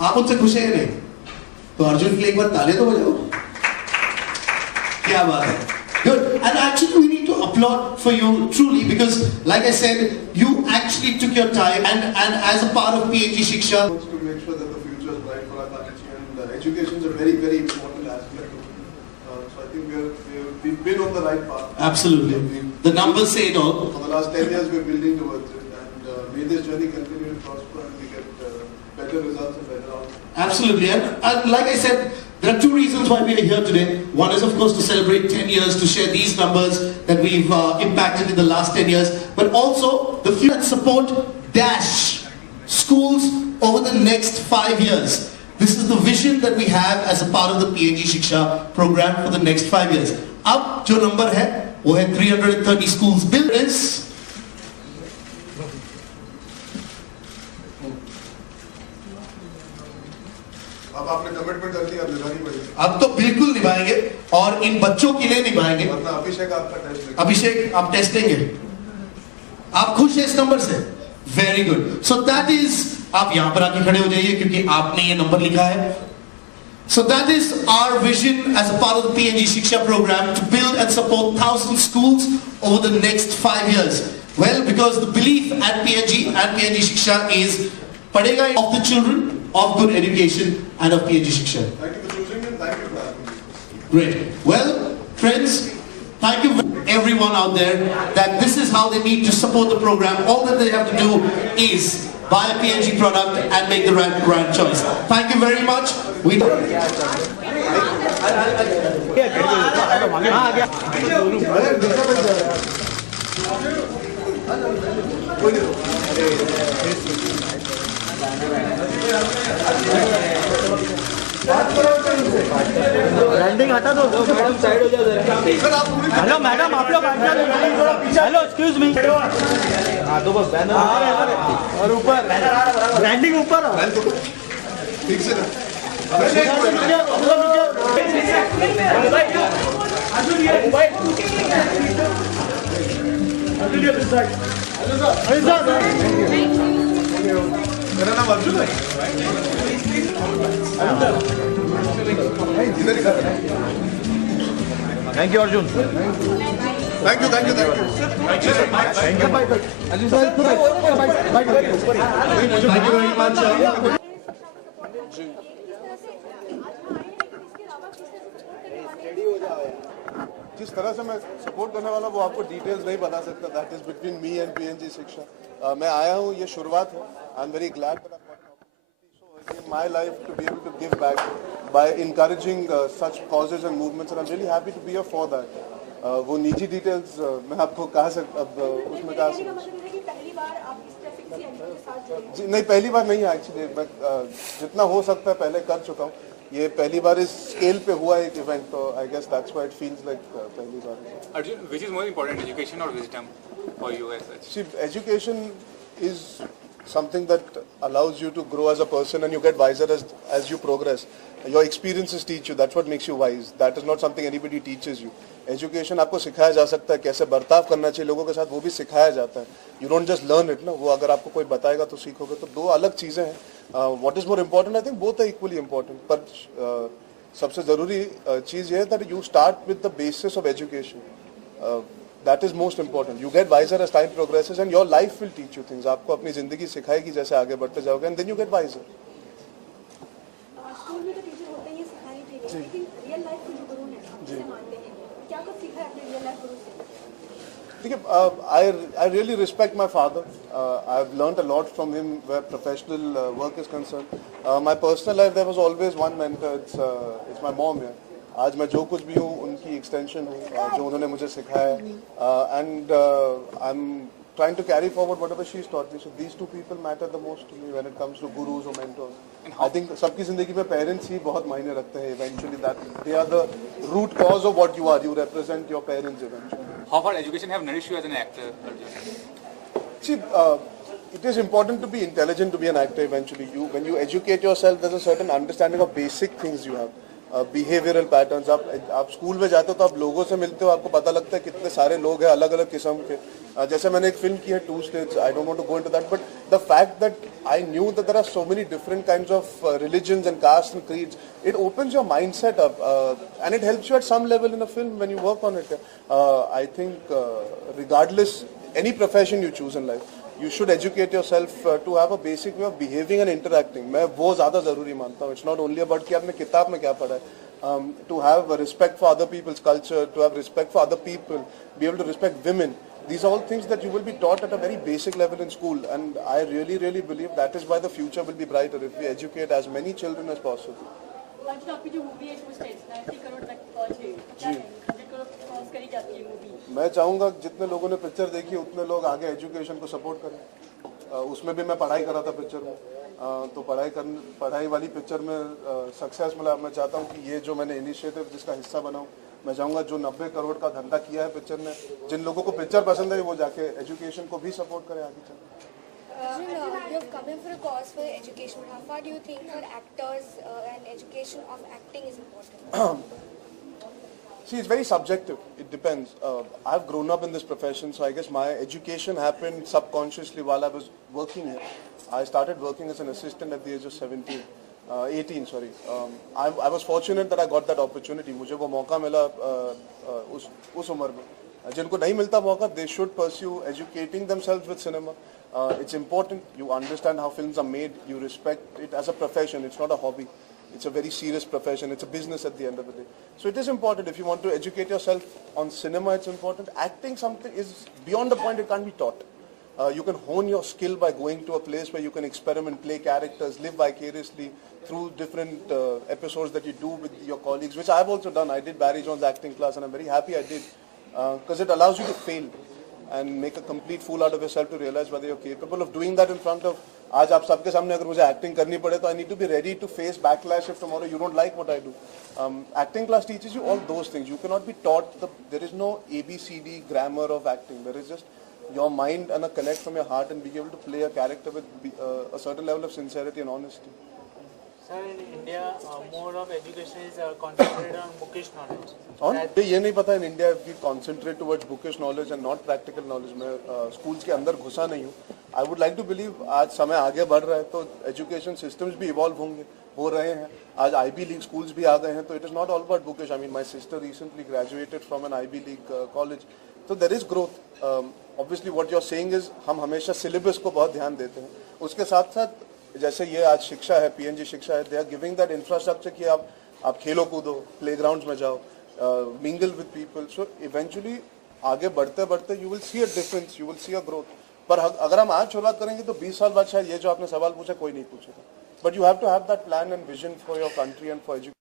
आप उनसे खुश हैं नहीं? तो अर्जुन के लिए एक बार ताले तो बजाओ। क्या बात है? Good. And actually, we need to applaud for you truly because, like I said, you actually took your time and as a part of PNG Shiksha. To make sure that the future is bright for our country, and education is a very, very important aspect of it. So I think we've been on the right path. Absolutely. The numbers say it all. For the last 10 years, we're building towards it, and may this journey continue to prosper and we get better results and better outcomes. Absolutely. And like I said, there are two reasons why we are here today. One is, of course, to celebrate 10 years, to share these numbers that we've impacted in the last 10 years, but also the future and support Dash schools over the next 5 years. This is the vision that we have as a part of the PNG Shiksha program for the next 5 years. Ab jo number hai, wo hai 330 schools. Bill is अब आपने commitment कर दिया, अब निभानी पड़ेगी। अब तो बिल्कुल निभाएंगे और इन बच्चों के लिए निभाएंगे। वरना अभिषेक आपका टेस्ट लेंगे। अभिषेक आप टेस्ट लेंगे? आप खुश हैं इस नंबर से? Very good. So that is, आप यहां पर आके खड़े हो जाइए क्योंकि आपने ये नंबर लिखा है। So that is our vision as a part of the PNG Shiksha program, to build and support 1,000 schools over the next 5 years. Well, because the belief at PNG and PNG Shiksha is padega of the children, of good education and of PNG Shiksha. Thank you for choosing me. Thank you for having me. Great. Well, friends, thank you everyone out there that this is how they need to support the program. All that they have to do is buy a PNG product and make the right choice. Thank you very much. We branding हटा दो madam, side हो जाओ जरा। Hello madam, आप लोग hello, excuse me. हाँ तो बस बैनर और ऊपर ब्रांडिंग ऊपर ठीक से ना। मेरा नाम अर्जुन है। Thank you Arjun. Thank you. Thank you very much. जिस तरह से मैं सपोर्ट करने वाला वो आपको डिटेल्स नहीं बता सकता। That is between me and PNG Shiksha. मैं आया हूँ, ये शुरुआत है। I am very glad that I got in my life to be able to give back by encouraging such causes and movements, and I am really happy to be here for that. वो निजी details मैं आपको कहा सकता, अब उसमें कहा सकता जी नहीं, पहली बार नहीं है एक्चुअली। मैं जितना हो सकता है पहले कर चुका हूँ। ये पहली बार इस स्केल पे हुआ एक इवेंट, तो I guess that's why it feels like पहली बार। Arjun, which is more important, education or wisdom for you as such? See, education is something that allows you to grow as a person, and you get wiser as you progress. Your experiences teach you. That's what makes you wise. That is not something anybody teaches you. Education आपको सिखाया जा सकता है, कैसे बर्ताव करना चाहिए लोगों के साथ, वो भी सिखाया जाता है। You don't just learn it, ना, वो अगर आपको कोई बताएगा तो सीखोगे। तो दो अलग चीजें हैं। What is more important? I think both are equally important. पर सबसे जरूरी चीज ये है that you start with the basis of education. That is most important. You get wiser as time progresses, and your life will teach you things. आपको अपनी जिंदगी सिखाएगी जैसे आगे बढ़ते जाओगे, and then you get wiser. School में तो teacher होते हैं ये सिखाने के लिए, लेकिन रियल लाइफ के जो गुरु हैं आपसे मानते हैं, क्या कुछ सीखा है अपने रियल लाइफ गुरु से? देखिए, I really respect my father. I've learned a lot from him where professional work is concerned. My personal life, there was always one mentor. It's my mom. Yeah. आज मैं जो कुछ भी हूँ उनकी एक्सटेंशन हूँ, जो उन्होंने मुझे सिखाया है, and I'm trying to carry forward whatever she's taught me. So these two people matter the most to me when it comes to gurus or mentors. I think सबकी जिंदगी में parents ही बहुत मायने रखते हैं. Eventually, that they are the root cause of what you are. You represent your parents eventually. How far education have nourished you as an actor, Arjun? See, it is important to be intelligent to be an actor eventually. When you educate yourself, there's a certain understanding of basic things you have. Behavioural patterns. आप school में जाते हो तो आप लोगों से मिलते हो, आपको पता लगता है कितने सारे लोग हैं अलग अलग किस्म के. जैसे मैंने एक फिल्म की है 2 States, I don't want to go into that, but the fact that I knew that there are so many different kinds of religions and caste and creeds, it opens your mindset up, and it helps you at some level in a film when you work on it. I think regardless any profession you choose in life, you should educate yourself to have a basic way of behaving and interacting. मैं वो ज़्यादा ज़रूरी मानता हूँ. It's not only about कि आपने किताब में क्या पढ़ा है. To have a respect for other people's culture, to have respect for other people, be able to respect women. These are all things that you will be taught at a very basic level in school, and I really believe that is why the future will be brighter if we educate as many children as possible. आज आपकी जो movie है 2 States 90 crore तक पहुंच गई, क्या कहेंगे? 100 crore cross करी जाती है मूवी. मैं चाहूँगा जितने लोगों ने पिक्चर देखी उतने लोग आगे एजुकेशन को सपोर्ट करें. उसमें भी मैं पढ़ाई कर रहा था पिक्चर में, तो पढ़ाई वाली पिक्चर में सक्सेस मिला. मैं चाहता हूँ कि ये जो मैंने इनिशिएटिव जिसका हिस्सा बना हूँ, मैं चाहूँगा जो 90 करोड़ का धंधा किया है पिक्चर ने, जिन लोगों को पिक्चर पसंद है वो जाके एजुकेशन को भी सपोर्ट करें आगे चल. You have come in for a cause for education. How far do you think for actors and education of acting is important? See, it's very subjective. It depends. I've grown up in this profession, so I guess my education happened subconsciously while I was working here. I started working as an assistant at the age of 18, sorry. I was fortunate that I got that opportunity. मुझे वो मौका मिला उस उम्र में. जिनको नहीं मिलता मौका, they should pursue educating themselves with cinema. It's important. You understand how films are made. You respect it as a profession. It's not a hobby. It's a very serious profession. It's a business at the end of the day. So it is important. If you want to educate yourself on cinema, it's important. Acting something is beyond the point. It can't be taught. You can hone your skill by going to a place where you can experiment, play characters, live vicariously through different episodes that you do with your colleagues, which I've also done. I did Barry Jones' acting class, and I'm very happy I did, because it allows you to fail and make a complete fool out of yourself to realize whether you're capable of doing that in front of. आज आप सबके सामने अगर मुझे acting करनी पड़े तो I need to be ready to face backlash if tomorrow you don't like what I do. Acting class teaches you all those things. You cannot be taught. There is no ABCD grammar of acting. There is just your mind and a connect from your heart and being able to play a character with a certain level of sincerity and honesty. Sir, in India, more of education is concentrated on bookish knowledge. और ये नहीं पता in India if we concentrate towards bookish knowledge and not practical knowledge. मैं schools के अंदर घुसा नहीं हूँ. I would like to believe आज समय आगे बढ़ रहा है तो education systems भी evolve हो रहे हैं. आज Ivy League schools भी आ गए हैं तो it is not all about bookish. I mean, my sister recently graduated from an Ivy League college. So there is growth. Obviously what you're saying is हम हमेशा syllabus को बहुत ध्यान देते हैं. उसके साथ साथ जैसे ये आज शिक्षा है, PNG शिक्षा है, they are giving that infrastructure कि आप खेलो कूदो, playgrounds में जाओ, mingle with people. So eventually आगे बढ़ते बढ़ते you will see a difference, you will see a growth. पर अगर हम आज शुरुआत करेंगे तो 20 साल बाद शायद ये जो आपने सवाल पूछा कोई नहीं पूछेगा. But you have to have that plan and vision for your country and for education.